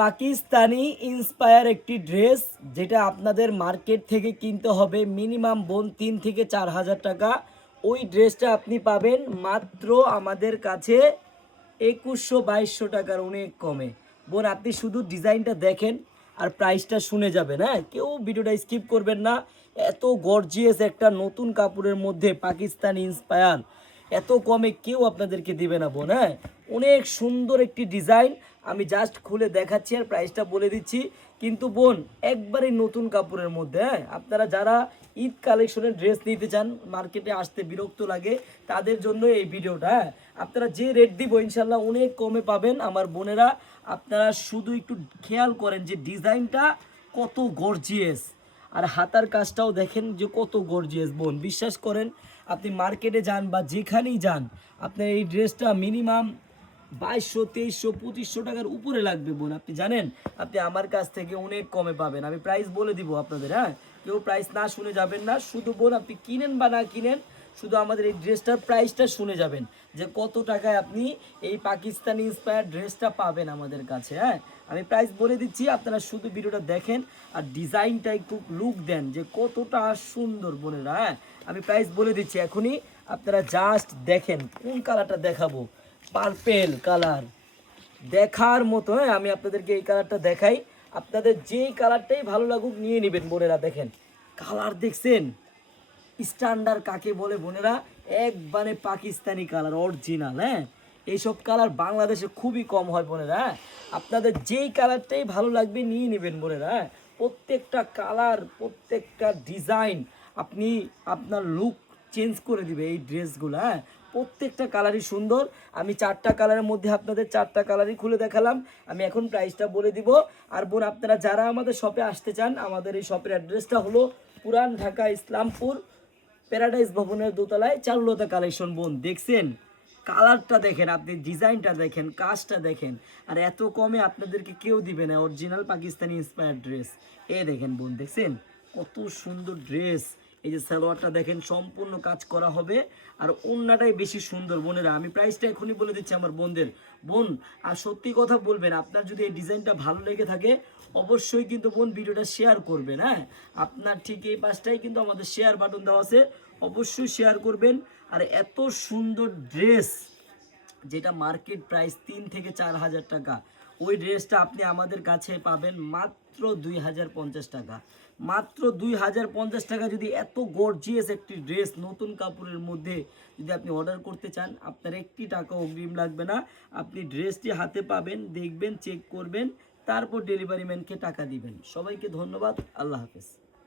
Pakistani inspire একটি dress, যেটা আপনাদের মার্কেট থেকে কিনতে হবে মিনিমাম 3 থেকে 4 হাজার টাকা। ওই ড্রেসটা আপনি পাবেন মাত্র আমাদের কাছে 2100-2200 টাকার, অনেক কমে। বোন, আপনি শুধু ডিজাইনটা দেখেন আর প্রাইসটা শুনে যাবেন। হ্যাঁ, কেউ ভিডিওটা স্কিপ করবেন না। এত গর্জিয়াস একটা নতুন কাপড়ের মধ্যে পাকিস্তানি ইন্সপায়ার এত কমে কেউ আপনাদেরকে দিবে না বোন। হ্যাঁ, অনেক সুন্দর একটি ডিজাইন। আমি জাস্ট খুলে দেখাচ্ছি আর প্রাইসটা বলে দিচ্ছি। কিন্তু বোন, একবারে নতুন কাপড়ের মধ্যে। হ্যাঁ, আপনারা যারা ঈদ কালেকশনের ড্রেস নিতে চান, মার্কেটে আসতে বিরক্ত লাগে, তাদের জন্য এই ভিডিওটা। হ্যাঁ, আপনারা যে রেট দিব ইনশাল্লাহ অনেক কমে পাবেন আমার বোনেরা। আপনারা শুধু একটু খেয়াল করেন যে ডিজাইনটা কত গর্জিয়াস, আর হাতার কাজটাও দেখেন যে কত গর্জিয়াস। বোন, বিশ্বাস করেন, আপনি মার্কেটে যান বা যেখানেই যান, আপনার এই ড্রেসটা মিনিমাম 2200, 2300, 2500 টাকার উপরে লাগবে বোন। আপনি জানেন, আপনি আমার কাছ থেকে অনেক কমে পাবেন। আমি প্রাইস বলে দিব আপনাদের। হ্যাঁ, কেউ প্রাইস না শুনে যাবেন না। শুধু বোন, আপনি কিনেন বা না কিনেন, শুধু আমাদের এই ড্রেসটার প্রাইসটা শুনে যাবেন যে কত টাকায় আপনি এই পাকিস্তানি ইন্সপায়ার ড্রেসটা পাবেন আমাদের কাছে। হ্যাঁ, আমি প্রাইস বলে দিচ্ছি, আপনারা শুধু ভিডিওটা দেখেন আর ডিজাইনটা একটু লুক দেন যে কতটা সুন্দর বোনেরা। হ্যাঁ, আমি প্রাইস বলে দিচ্ছি এখনই, আপনারা জাস্ট দেখেন। কোন কালারটা দেখাবো? পার্পেল কালার, দেখার মতো। হ্যাঁ, আমি আপনাদেরকে এই কালারটা দেখাই, আপনাদের যেই কালারটাই ভালো লাগুক নিয়ে নেবেন বোনেরা। দেখেন কালার, দেখছেন স্ট্যান্ডার্ড কাকে বলে বোনেরা? একবারে পাকিস্তানি কালার অরিজিনাল। হ্যাঁ, এইসব কালার বাংলাদেশে খুবই কম হয় বোনেরা। হ্যাঁ, আপনাদের যেই কালারটাই ভালো লাগবে নিয়ে নেবেন বোনেরা। হ্যাঁ, প্রত্যেকটা কালার, প্রত্যেকটা ডিজাইন আপনি আপনার লুক চেঞ্জ করে দিবে এই ড্রেসগুলো। হ্যাঁ, প্রত্যেকটা কালারই সুন্দর। আমি 4টা কালারের মধ্যে আপনাদের 4টা কালারই খুলে দেখালাম। আমি এখন প্রাইসটা বলে দিব। আর বোন, আপনারা যারা আমাদের শপে আসতে চান, আমাদের এই শপের অ্যাড্রেসটা হলো পুরান ঢাকা ইসলামপুর প্যারাডাইস ভবনের দোতলায় চারুলতা কালেকশন। বোন, দেখছেন কালারটা দেখেন, আপনি ডিজাইনটা দেখেন, কাজটা দেখেন, আর এত কমে আপনাদেরকে কেউ দিবে না অরিজিনাল পাকিস্তানি ইন্সপায়ার্ড ড্রেস। এ দেখেন বোন, দেখছেন কত সুন্দর ড্রেস। এই যে সালোয়ারটা দেখেন, সম্পূর্ণ কাজ করা হবে, আর ওড়নাটাই বেশি সুন্দর বোনেরা। আমি প্রাইসটা এখনই বলে দিচ্ছি আমার বোনদের। বোন, আর সত্যি কথা বলবেন, আপনার যদি এই ডিজাইনটা ভালো লেগে থাকে অবশ্যই কিন্তু বোন ভিডিওটা শেয়ার করবেন। হ্যাঁ, আপনার ঠিক এই পাশটাই কিন্তু আমাদের শেয়ার বাটন দেওয়া আছে, অবশ্যই শেয়ার করবেন। আর এত সুন্দর ড্রেস, যেটা মার্কেট প্রাইস 3 থেকে 4 হাজার টাকা, ওই ড্রেসটা আপনি আমাদের কাছে পাবেন মাত্র 2050 টাকা। মাত্র 2050 টাকা। যদি এত গর্জিয়াস একটি ড্রেস নতুন কাপড়ের মধ্যে যদি আপনি অর্ডার করতে চান, আপনার একটি টাকা অগ্রিম লাগবে না। আপনি ড্রেসটি হাতে পাবেন, দেখবেন, চেক করবেন, তারপর ডেলিভারি ম্যানকে টাকা দিবেন। সবাইকে ধন্যবাদ। আল্লাহ হাফেজ।